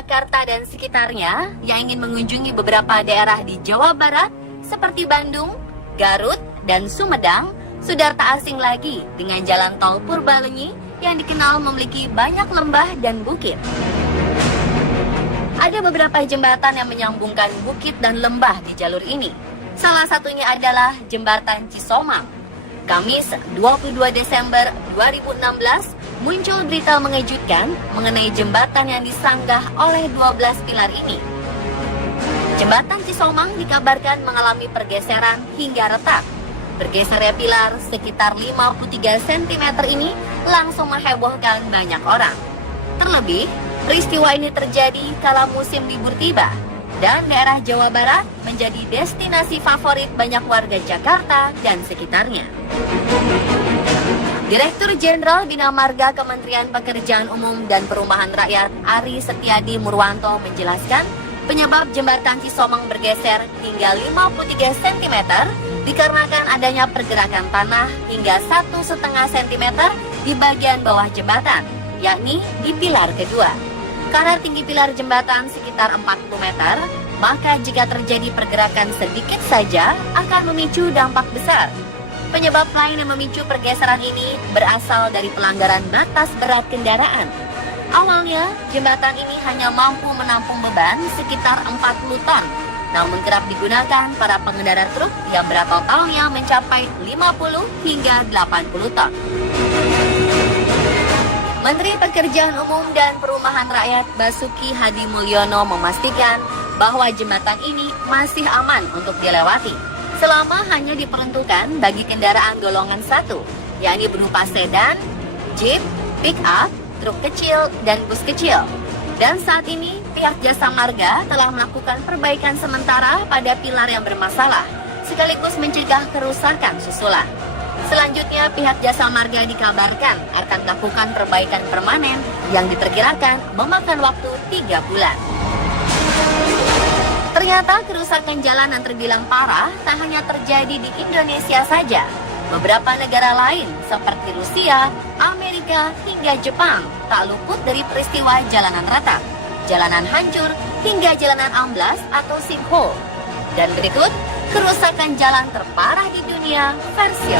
Jakarta dan sekitarnya yang ingin mengunjungi beberapa daerah di Jawa Barat seperti Bandung, Garut, dan Sumedang sudah tak asing lagi dengan jalan tol Purbalenyi yang dikenal memiliki banyak lembah dan bukit. Ada beberapa jembatan yang menyambungkan bukit dan lembah di jalur ini. Salah satunya adalah Jembatan Cisomang. Kamis 22 Desember 2016 muncul berita mengejutkan mengenai jembatan yang disanggah oleh 12 pilar ini. Jembatan Cisomang dikabarkan mengalami pergeseran hingga retak. Bergesernya pilar sekitar 53 cm ini langsung menghebohkan banyak orang. Terlebih, peristiwa ini terjadi kala musim libur tiba dan daerah Jawa Barat menjadi destinasi favorit banyak warga Jakarta dan sekitarnya. Direktur Jenderal Bina Marga Kementerian Pekerjaan Umum dan Perumahan Rakyat Ari Setiadi Murwanto menjelaskan penyebab jembatan Cisomang bergeser hingga 53 cm dikarenakan adanya pergerakan tanah hingga 1,5 cm di bagian bawah jembatan, yakni di pilar kedua. Karena tinggi pilar jembatan sekitar 40 meter, maka jika terjadi pergerakan sedikit saja akan memicu dampak besar. Penyebab lain yang memicu pergeseran ini berasal dari pelanggaran batas berat kendaraan. Awalnya, jembatan ini hanya mampu menampung beban sekitar 40 ton, namun kerap digunakan para pengendara truk yang berat totalnya mencapai 50 hingga 80 ton. Menteri Pekerjaan Umum dan Perumahan Rakyat Basuki Hadi Mulyono memastikan bahwa jembatan ini masih aman untuk dilewati, selama hanya diperuntukkan bagi kendaraan golongan 1, yakni berupa sedan, jeep, pick-up, truk kecil, dan bus kecil. Dan saat ini, pihak Jasa Marga telah melakukan perbaikan sementara pada pilar yang bermasalah, sekaligus mencegah kerusakan susulan. Selanjutnya, pihak Jasa Marga dikabarkan akan melakukan perbaikan permanen yang diperkirakan memakan waktu 3 bulan. Ternyata kerusakan jalan yang terbilang parah tak hanya terjadi di Indonesia saja. Beberapa negara lain seperti Rusia, Amerika, hingga Jepang tak luput dari peristiwa jalanan retak, jalanan hancur, hingga jalanan amblas atau sinkhole. Dan berikut kerusakan jalan terparah di dunia versi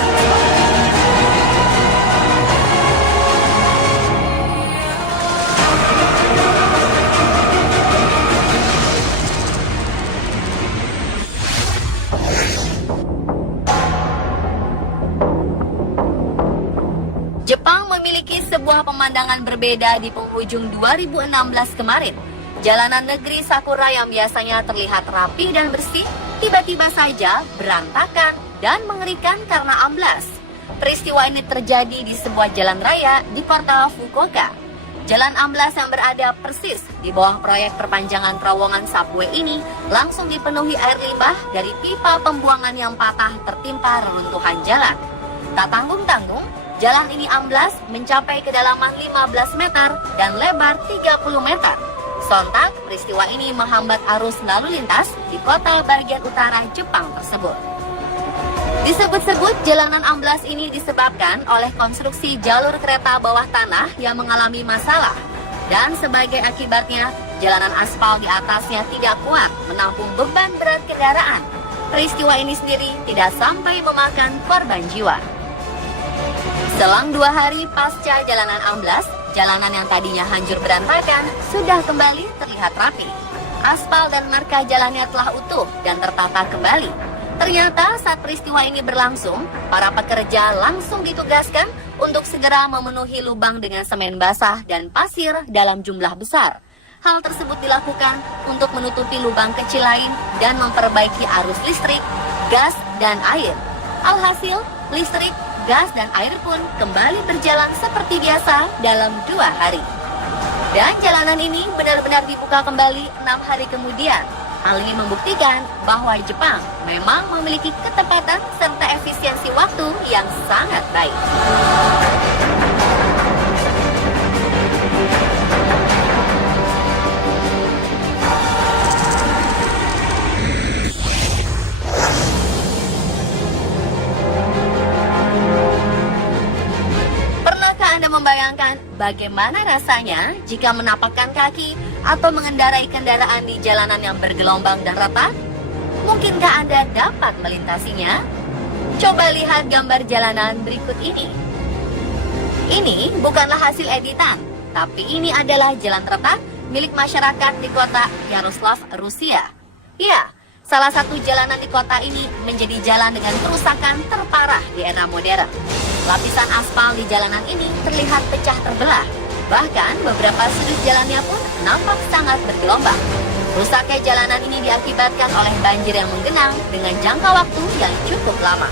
Jepang memiliki sebuah pemandangan berbeda di penghujung 2016 kemarin. Jalanan negeri Sakura yang biasanya terlihat rapi dan bersih, tiba-tiba saja berantakan dan mengerikan karena amblas. Peristiwa ini terjadi di sebuah jalan raya di kota Fukuoka. Jalan amblas yang berada persis di bawah proyek perpanjangan terowongan subway ini langsung dipenuhi air limbah dari pipa pembuangan yang patah tertimpa reruntuhan jalan. Tak tanggung-tanggung, jalan ini amblas mencapai kedalaman 15 meter dan lebar 30 meter. Sontak, peristiwa ini menghambat arus lalu lintas di kota bagian utara Jepang tersebut. Disebut-sebut jalanan amblas ini disebabkan oleh konstruksi jalur kereta bawah tanah yang mengalami masalah. Dan sebagai akibatnya, jalanan aspal di atasnya tidak kuat menampung beban berat kendaraan. Peristiwa ini sendiri tidak sampai memakan korban jiwa. Selang 2 hari pasca jalanan amblas, jalanan yang tadinya hancur berantakan sudah kembali terlihat rapi. Aspal dan marka jalannya telah utuh dan tertata kembali. Ternyata saat peristiwa ini berlangsung, para pekerja langsung ditugaskan untuk segera memenuhi lubang dengan semen basah dan pasir dalam jumlah besar. Hal tersebut dilakukan untuk menutupi lubang kecil lain dan memperbaiki arus listrik, gas, dan air. Alhasil, listrik, gas, dan air pun kembali berjalan seperti biasa dalam 2 hari. Dan jalanan ini benar-benar dibuka kembali 6 hari kemudian. Hal ini membuktikan bahwa Jepang memang memiliki ketepatan serta efisiensi waktu yang sangat baik. Pernahkah Anda membayangkan bagaimana rasanya jika menapakkan kaki atau mengendarai kendaraan di jalanan yang bergelombang dan rata? Mungkinkah Anda dapat melintasinya? Coba lihat gambar jalanan berikut ini. Ini bukanlah hasil editan, tapi ini adalah jalan retak milik masyarakat di kota Yaroslav, Rusia. Ya, salah satu jalanan di kota ini menjadi jalan dengan kerusakan terparah di era modern. Lapisan aspal di jalanan ini terlihat pecah terbelah. Bahkan beberapa sudut jalannya pun nampak sangat bergelombang. Rusaknya jalanan ini diakibatkan oleh banjir yang menggenang dengan jangka waktu yang cukup lama.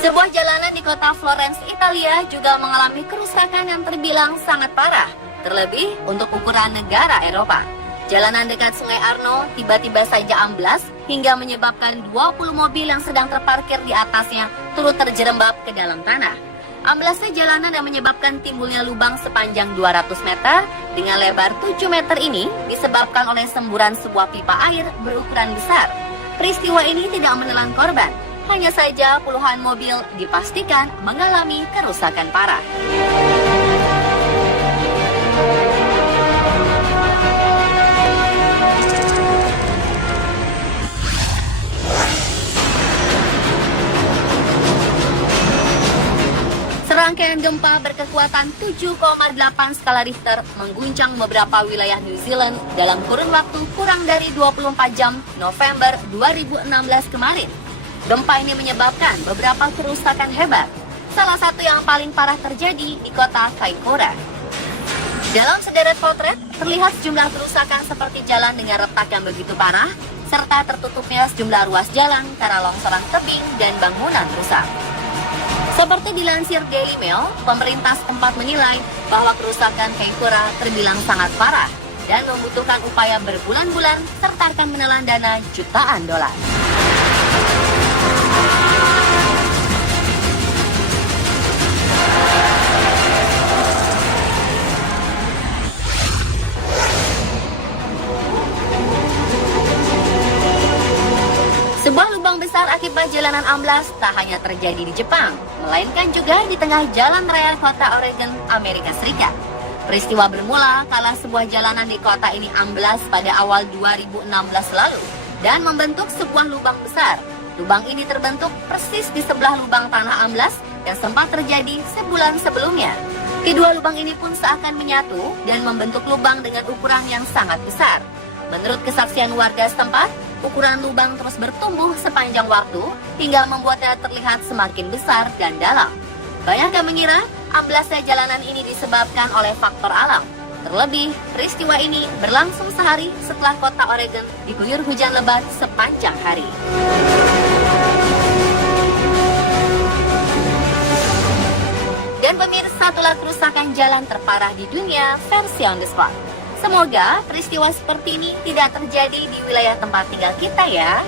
Sebuah jalanan di kota Florence, Italia juga mengalami kerusakan yang terbilang sangat parah, terlebih untuk ukuran negara Eropa. Jalanan dekat Sungai Arno tiba-tiba saja amblas hingga menyebabkan 20 mobil yang sedang terparkir di atasnya turut terjerembab ke dalam tanah. Amblasnya jalanan yang menyebabkan timbulnya lubang sepanjang 200 meter dengan lebar 7 meter ini disebabkan oleh semburan sebuah pipa air berukuran besar. Peristiwa ini tidak menelan korban. Hanya saja puluhan mobil dipastikan mengalami kerusakan parah. Serangkaian gempa berkekuatan 7,8 skala Richter mengguncang beberapa wilayah New Zealand dalam kurun waktu kurang dari 24 jam November 2016 kemarin. Gempa ini menyebabkan beberapa kerusakan hebat. Salah satu yang paling parah terjadi di kota Kaikoura. Dalam sederet potret, terlihat sejumlah kerusakan seperti jalan dengan retak yang begitu parah, serta tertutupnya sejumlah ruas jalan karena longsoran tebing dan bangunan rusak. Seperti dilansir Daily Mail, pemerintah setempat menilai bahwa kerusakan Kaikoura terbilang sangat parah dan membutuhkan upaya berbulan-bulan serta akan menelan dana jutaan dolar. Sebuah lubang besar akibat jalanan amblas tak hanya terjadi di Jepang, melainkan juga di tengah jalan raya kota Oregon, Amerika Serikat. Peristiwa bermula kala sebuah jalanan di kota ini amblas pada awal 2016 lalu dan membentuk sebuah lubang besar. Lubang ini terbentuk persis di sebelah lubang tanah amblas yang sempat terjadi sebulan sebelumnya. Kedua lubang ini pun seakan menyatu dan membentuk lubang dengan ukuran yang sangat besar. Menurut kesaksian warga setempat, ukuran lubang terus bertumbuh sepanjang waktu hingga membuatnya terlihat semakin besar dan dalam. Banyak yang mengira amblasnya jalanan ini disebabkan oleh faktor alam. Terlebih, peristiwa ini berlangsung sehari setelah kota Oregon diguyur hujan lebat sepanjang hari. Dan pemirsa, itulah kerusakan jalan terparah di dunia versi on the spot. Semoga peristiwa seperti ini tidak terjadi di wilayah tempat tinggal kita ya.